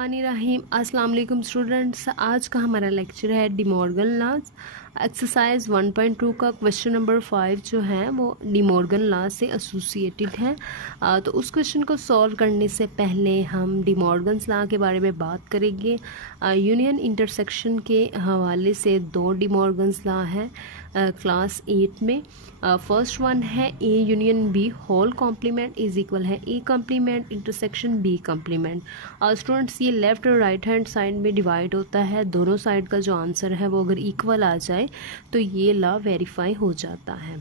बिस्मिल्लाहिर्रहमानिर्रहीम। अस्सलाम वालेकुम स्टूडेंट्स, आज का हमारा लेक्चर है डी मॉर्गन लॉज एक्सरसाइज 1.2 का क्वेश्चन नंबर 5 जो है वो डी मॉर्गन लॉ से एसोसिएटेड है। तो उस क्वेश्चन को सॉल्व करने से पहले हम डी मॉर्गन लॉ के बारे में बात करेंगे। यूनियन इंटरसेक्शन के हवाले से दो डी मॉर्गन लॉ है क्लास 8 में। फर्स्ट वन है A union B whole complement is equal है A complement intersection B complement. Students ये लेफ्ट और राइट हैंड साइड में डिवाइड होता है, दोनों साइड का जो आंसर है वो अगर इक्वल आ जाए तो ये लॉ वेरीफाई हो जाता है।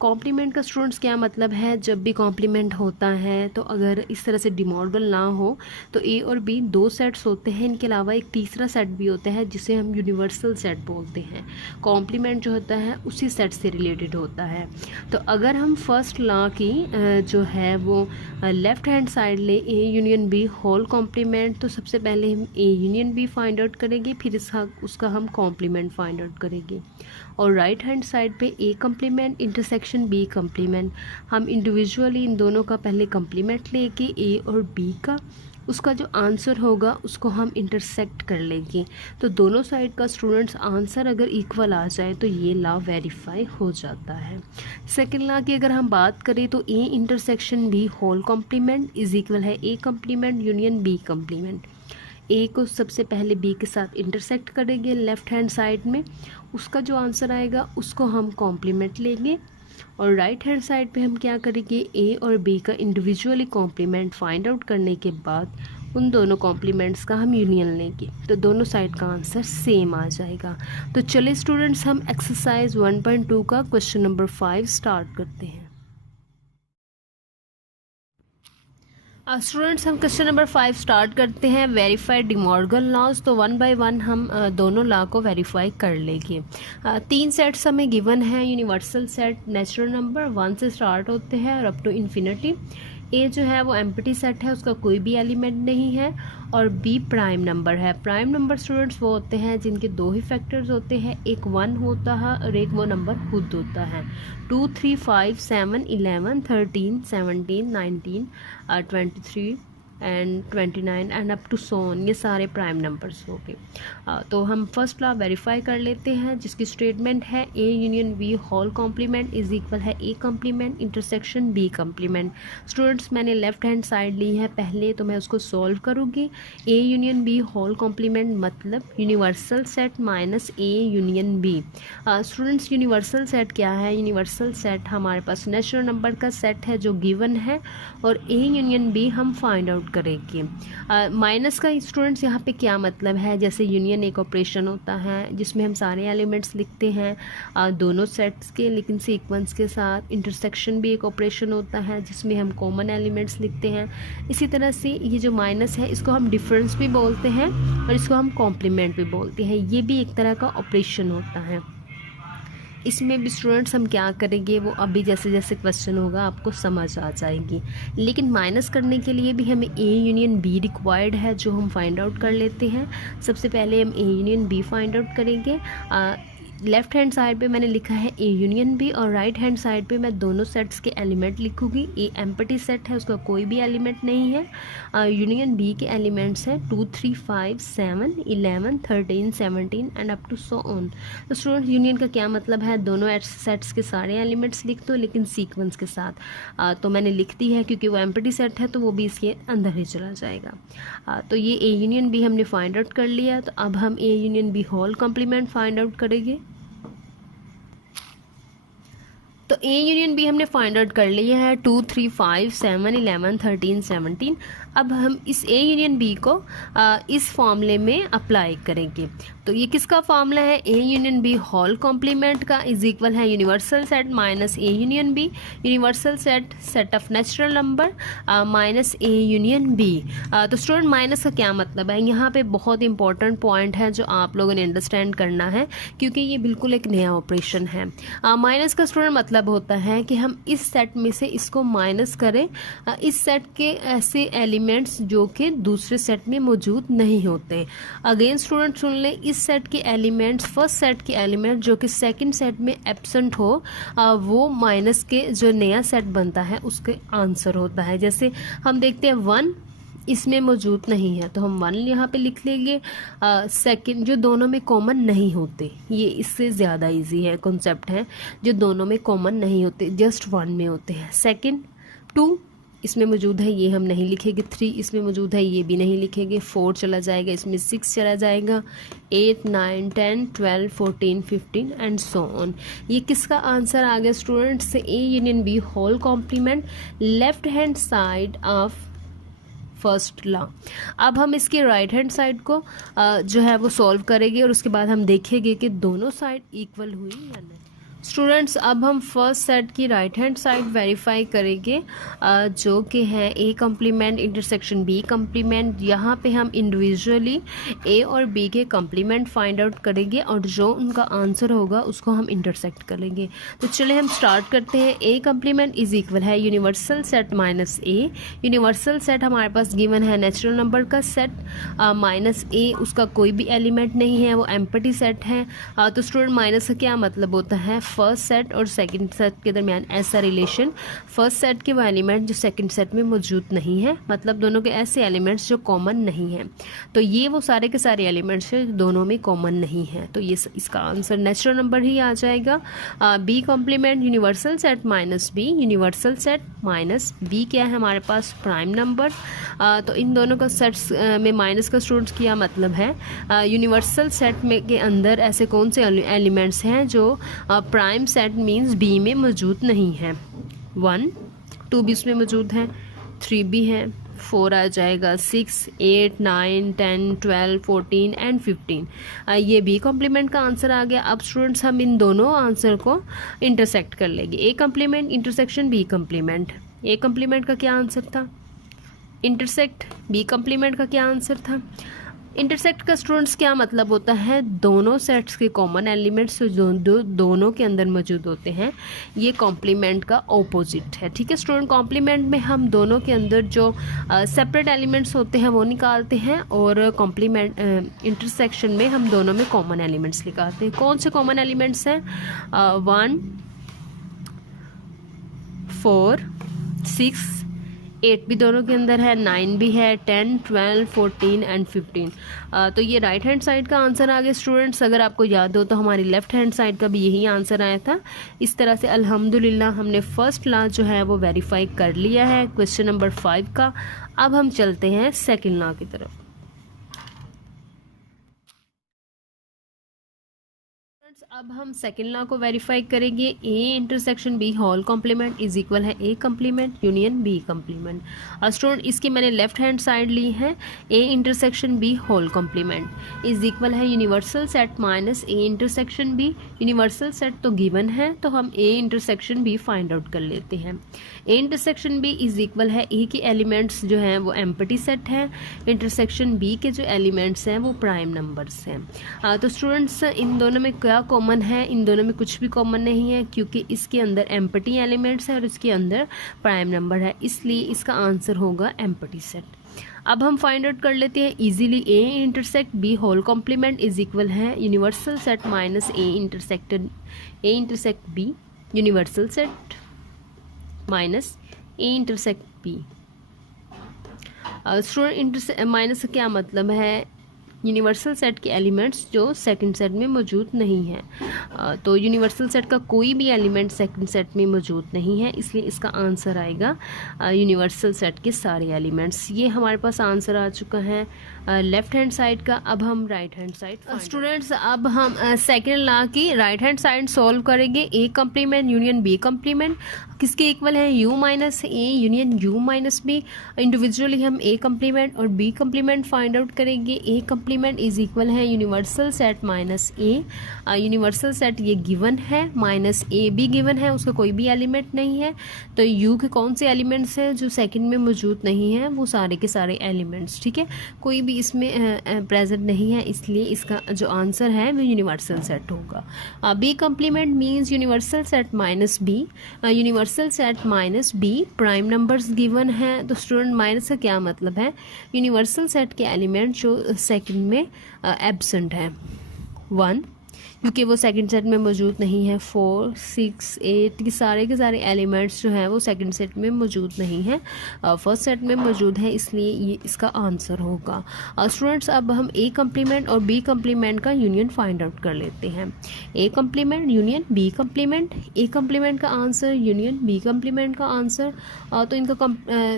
कॉम्प्लीमेंट का स्टूडेंट्स क्या मतलब है, जब भी कॉम्प्लीमेंट होता है तो अगर इस तरह से डिमॉर्गन लॉ हो तो ए और बी दो सेट्स होते हैं, इनके अलावा एक तीसरा सेट भी होता है जिसे हम यूनिवर्सल सेट बोलते हैं। कॉम्प्लीमेंट जो होता है उसी सेट से रिलेटेड होता है। तो अगर हम फर्स्ट लॉ की जो है वो लेफ्ट हैंड साइड ले A union B whole complement, तो सबसे पहले हम A union B find out करेंगे, फिर उसका हम कॉम्प्लीमेंट फाइंड आउट करेंगे। और राइट हैंड साइड पे A complement intersection B complement, हम इंडिविजुअली इन दोनों का पहले कॉम्प्लीमेंट लेके ए और बी का उसका जो आंसर होगा उसको हम इंटरसेक्ट कर लेंगे। तो दोनों साइड का स्टूडेंट्स आंसर अगर इक्वल आ जाए तो ये लॉ वेरीफाई हो जाता है। सेकेंड लॉ की अगर हम बात करें तो A intersection B whole complement is equal है A complement union B complement. A को सबसे पहले बी के साथ इंटरसेक्ट करेंगे लेफ्ट हैंड साइड में, उसका जो आंसर आएगा उसको हम कॉम्प्लीमेंट लेंगे। और राइट हैंड साइड पे हम क्या करेंगे, ए और बी का इंडिविजुअली कॉम्प्लीमेंट फाइंड आउट करने के बाद उन दोनों कॉम्प्लीमेंट्स का हम यूनियन लेंगे, तो दोनों साइड का आंसर सेम आ जाएगा। तो चलिए स्टूडेंट्स हम एक्सरसाइज 1.2 का क्वेश्चन नंबर 5 स्टार्ट करते हैं। स्टूडेंट्स हम क्वेश्चन नंबर 5 स्टार्ट करते हैं, वेरीफाई डिमॉर्गन लॉज। तो वन बाय वन हम दोनों लॉ को वेरीफाई कर लेंगे। 3 सेट्स हमें गिवन है, यूनिवर्सल सेट नेचुरल नंबर 1 से स्टार्ट होते हैं और अप टू इन्फिनिटी। ए जो है वो एम्प्टी सेट है, उसका कोई भी एलिमेंट नहीं है। और बी प्राइम नंबर है। प्राइम नंबर स्टूडेंट्स वो होते हैं जिनके दो ही फैक्टर्स होते हैं, एक 1 होता है और एक वो नंबर खुद होता है। 2, 3, 5, 7, 11, 13, 17, 19, 23 and 29 and up to so on, ये सारे प्राइम नंबर्स हो गए। तो हम फर्स्ट लॉ वेरीफाई कर लेते हैं जिसकी स्टेटमेंट है A union B whole complement is equal है A complement intersection B complement. Students मैंने लेफ्ट हैंड साइड ली है पहले, तो मैं उसको सॉल्व करूँगी। A union B whole complement मतलब universal set minus A union B. Students universal set क्या है, यूनिवर्सल सेट हमारे पास नेचुरल नंबर का सेट है जो गिवन है और ए यूनियन बी हम फाइंड आउट करेंगे। माइनस का स्टूडेंट्स यहाँ पे क्या मतलब है, जैसे यूनियन एक ऑपरेशन होता है जिसमें हम सारे एलिमेंट्स लिखते हैं दोनों सेट्स के लेकिन सीक्वेंस के साथ। इंटरसेक्शन भी एक ऑपरेशन होता है जिसमें हम कॉमन एलिमेंट्स लिखते हैं। इसी तरह से ये जो माइनस है इसको हम डिफरेंस भी बोलते हैं और इसको हम कॉम्प्लीमेंट भी बोलते हैं, ये भी एक तरह का ऑपरेशन होता है। इसमें भी स्टूडेंट्स हम क्या करेंगे वो अभी जैसे जैसे क्वेश्चन होगा आपको समझ आ जाएगी। लेकिन माइनस करने के लिए भी हमें ए यूनियन बी रिक्वायर्ड है जो हम फाइंड आउट कर लेते हैं। सबसे पहले हम A union B find out करेंगे। लेफ्ट हैंड साइड पे मैंने लिखा है ए यूनियन बी और राइट हैंड साइड पे मैं दोनों सेट्स के एलिमेंट लिखूंगी। ए एम्प्टी सेट है, उसका कोई भी एलिमेंट नहीं है। यूनियन बी के एलिमेंट्स हैं 2, 3, 5, 7, 11, 13, 17 and up to so on. तो स्टूडेंट यूनियन का क्या मतलब है, दोनों सेट्स के सारे एलिमेंट्स लिख दो लेकिन सीक्वेंस के साथ। तो मैंने लिख दी है क्योंकि वो एम्प्टी सेट है तो वो भी इसके अंदर ही चला जाएगा। तो ये ए यूनियन बी हमने फाइंड आउट कर लिया। तो अब हम A union B whole complement find out करेंगे। तो ए यूनियन बी हमने फाइंड आउट कर लिया है 2, 3, 5, 7, 11, 13, 17। अब हम इस ए यूनियन बी को इस फॉर्मूले में अप्लाई करेंगे। तो ये किसका फॉर्मूला है, A union B whole complement का इज इक्वल है universal set minus A union B. Universal set set of natural number minus A union B. तो स्टूडेंट माइनस का क्या मतलब है, यहाँ पे बहुत इंपॉर्टेंट पॉइंट है जो आप लोगों ने अंडरस्टैंड करना है क्योंकि ये बिल्कुल एक नया ऑपरेशन है। माइनस का स्टूडेंट मतलब होता है कि हम इस सेट में से इसको माइनस करें इस सेट के ऐसे एलिमेंट्स जो कि दूसरे सेट में मौजूद नहीं होते। अगेन स्टूडेंट सुन लें, इस सेट के एलिमेंट्स फर्स्ट सेट के एलिमेंट जो कि सेकंड सेट में एब्सेंट हो वो माइनस के जो नया सेट बनता है उसके आंसर होता है। जैसे हम देखते हैं 1 इसमें मौजूद नहीं है तो हम 1 यहाँ पे लिख लेंगे। सेकंड, जो दोनों में कॉमन नहीं होते, ये इससे ज़्यादा इजी है, कॉन्सेप्ट है, जो दोनों में कॉमन नहीं होते, जस्ट 1 में होते हैं। सेकंड, 2 इसमें मौजूद है, ये हम नहीं लिखेंगे। 3 इसमें मौजूद है, ये भी नहीं लिखेंगे। 4 चला जाएगा, इसमें 6 चला जाएगा। 8, 9, 10, 12, 14, 15 एंड सो ऑन। ये किसका आंसर आ गया students? A union B whole complement, left hand side of first law. अब हम इसके राइट हैंड साइड को जो है वो सॉल्व करेंगे और उसके बाद हम देखेंगे कि दोनों साइड इक्वल हुई या नहीं। स्टूडेंट्स, अब हम फर्स्ट सेट की राइट हैंड साइड वेरीफाई करेंगे जो कि है A complement intersection B complement. यहाँ पे हम इंडिविजुअली ए और बी के कम्प्लीमेंट फाइंड आउट करेंगे और जो उनका आंसर होगा उसको हम इंटरसेक्ट करेंगे। तो चलिए हम स्टार्ट करते हैं। ए कम्प्लीमेंट इज इक्वल है universal set minus A. Universal set हमारे पास गिवन है नेचुरल नंबर का सेट, माइनस ए उसका कोई भी एलिमेंट नहीं है, वो एम्प्टी सेट है। तो स्टूडेंट माइनस का क्या मतलब होता है? फर्स्ट सेट और सेकंड सेट के दरमियान ऐसा रिलेशन, फर्स्ट सेट के वो एलिमेंट जो सेकंड सेट में मौजूद नहीं है, मतलब दोनों के ऐसे एलिमेंट्स जो कॉमन नहीं हैं। तो ये वो सारे के सारे एलिमेंट्स हैं दोनों में कॉमन नहीं है, तो ये इसका आंसर नेचुरल नंबर ही आ जाएगा। B complement universal set minus B, universal set minus B क्या है हमारे पास? Prime number. तो इन दोनों का सेट्स में माइनस का स्टूडेंट्स क्या मतलब है? यूनिवर्सल सेट में के अंदर ऐसे कौन से एलिमेंट्स हैं जो प्राइम सेट मींस बी में मौजूद नहीं है? 1, 2 भी उसमें मौजूद है, 3 भी है, 4 आ जाएगा, 6, 8, 9, 10, 12, 14 एंड 15। ये बी कॉम्प्लीमेंट का आंसर आ गया। अब स्टूडेंट्स हम इन दोनों आंसर को इंटरसेक्ट कर लेंगे। A complement intersection B complement. A complement का क्या आंसर था? इंटरसेक्ट। बी कॉम्प्लीमेंट का क्या आंसर था? इंटरसेक्ट का स्टूडेंट्स क्या मतलब होता है? दोनों सेट्स के कॉमन एलिमेंट्स जो दोनों के अंदर मौजूद होते हैं, ये कॉम्प्लीमेंट का ऑपोजिट है। ठीक है स्टूडेंट, कॉम्प्लीमेंट में हम दोनों के अंदर जो सेपरेट एलिमेंट्स होते हैं वो निकालते हैं और कॉम्प्लीमेंट इंटरसेक्शन में हम दोनों में कॉमन एलिमेंट्स निकालते हैं। कौन से कॉमन एलिमेंट्स हैं? 1, 4, 6, 8 भी दोनों के अंदर है, 9 भी है, 10, 12, 14 एंड 15। तो ये राइट हैंड साइड का आंसर आ गया स्टूडेंट्स। अगर आपको याद हो तो हमारी लेफ्ट हैंड साइड का भी यही आंसर आया था। इस तरह से अल्हम्दुलिल्लाह हमने फर्स्ट लॉ जो है वो वेरीफाई कर लिया है क्वेश्चन नंबर 5 का। अब हम चलते हैं सेकेंड लॉ की तरफ। अब हम सेकेंड लॉ को वेरीफाई करेंगे। A intersection B whole complement is equal है A complement union B complement. Student इसकी मैंने लेफ्ट हैंड साइड ली है। A intersection B whole complement is equal है universal set minus A intersection B. Universal set तो given है तो हम A intersection B find out कर लेते हैं। A intersection B is equal है ए के एलिमेंट्स जो हैं वो एम्प्टी सेट है, इंटरसेक्शन बी के जो एलिमेंट्स हैं वो प्राइम नंबर्स हैं। तो स्टूडेंट्स इन दोनों में क्या कॉमन है? इन दोनों में कुछ भी कॉमन नहीं है क्योंकि इसके अंदर एम्प्टी एलिमेंट्स है और इसके अंदर प्राइम नंबर है, इसलिए इसका आंसर होगा एम्प्टी सेट। अब हम फाइंड आउट कर लेते हैं easily. A intersect B whole complement is equal है universal set minus A intersect B, universal set minus A intersect B. Student minus का क्या मतलब है? यूनिवर्सल सेट के एलिमेंट्स जो सेकंड सेट में मौजूद नहीं है। तो यूनिवर्सल सेट का कोई भी एलिमेंट सेकंड सेट में मौजूद नहीं है, इसलिए इसका आंसर आएगा यूनिवर्सल सेट के सारे एलिमेंट्स। ये हमारे पास आंसर आ चुका है लेफ्ट हैंड साइड का। अब हम राइट हैंड साइड स्टूडेंट्स, अब हम सेकेंड लॉ की राइट हैंड साइड सॉल्व करेंगे। A complement union B complement किसके इक्वल है? U minus A union U minus B. Individually हम ए कम्प्लीमेंट और बी कम्प्लीमेंट फाइंड आउट करेंगे। ए कम्प्लीमेंट इज इक्वल है universal set minus A. Universal set ये given है, minus A भी given है, उसका कोई भी एलिमेंट नहीं है। तो यू के कौन से एलिमेंट्स हैं जो सेकंड में मौजूद नहीं है? वो सारे के सारे एलिमेंट्स। ठीक है, कोई भी इसमें प्रेजेंट नहीं है, इसलिए इसका जो आंसर है वो यूनिवर्सल सेट होगा। B complement means universal set minus B, universal set minus B, prime numbers given है। तो स्टूडेंट माइनस का क्या मतलब है? यूनिवर्सल सेट के एलिमेंट जो सेकंड में एब्सेंट है। 1 क्योंकि वो सेकंड सेट में मौजूद नहीं है। 4, 6, 8 के सारे एलिमेंट्स जो हैं वो सेकंड सेट में मौजूद नहीं हैं, फर्स्ट सेट में मौजूद है, इसलिए ये इसका आंसर होगा। स्टूडेंट्स अब हम ए कम्प्लीमेंट और बी कम्प्लीमेंट का यूनियन फाइंड आउट कर लेते हैं। A complement union B complement, A complement का आंसर यूनियन बी कम्प्लीमेंट का आंसर। तो इनका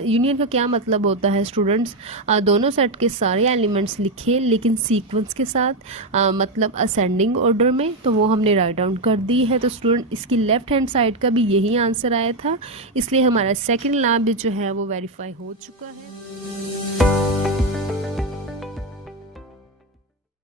यूनियन का क्या मतलब होता है स्टूडेंट्स, दोनों सेट के सारे एलिमेंट्स लिखे लेकिन सीक्वेंस के साथ, मतलब असेंडिंग ऑर्डर में, तो वो हमने राइट डाउन कर दी है। तो स्टूडेंट इसकी लेफ्ट हैंड साइड का भी यही आंसर आया था, इसलिए हमारा सेकंड लॉ भी जो है वो वेरीफाई हो चुका है।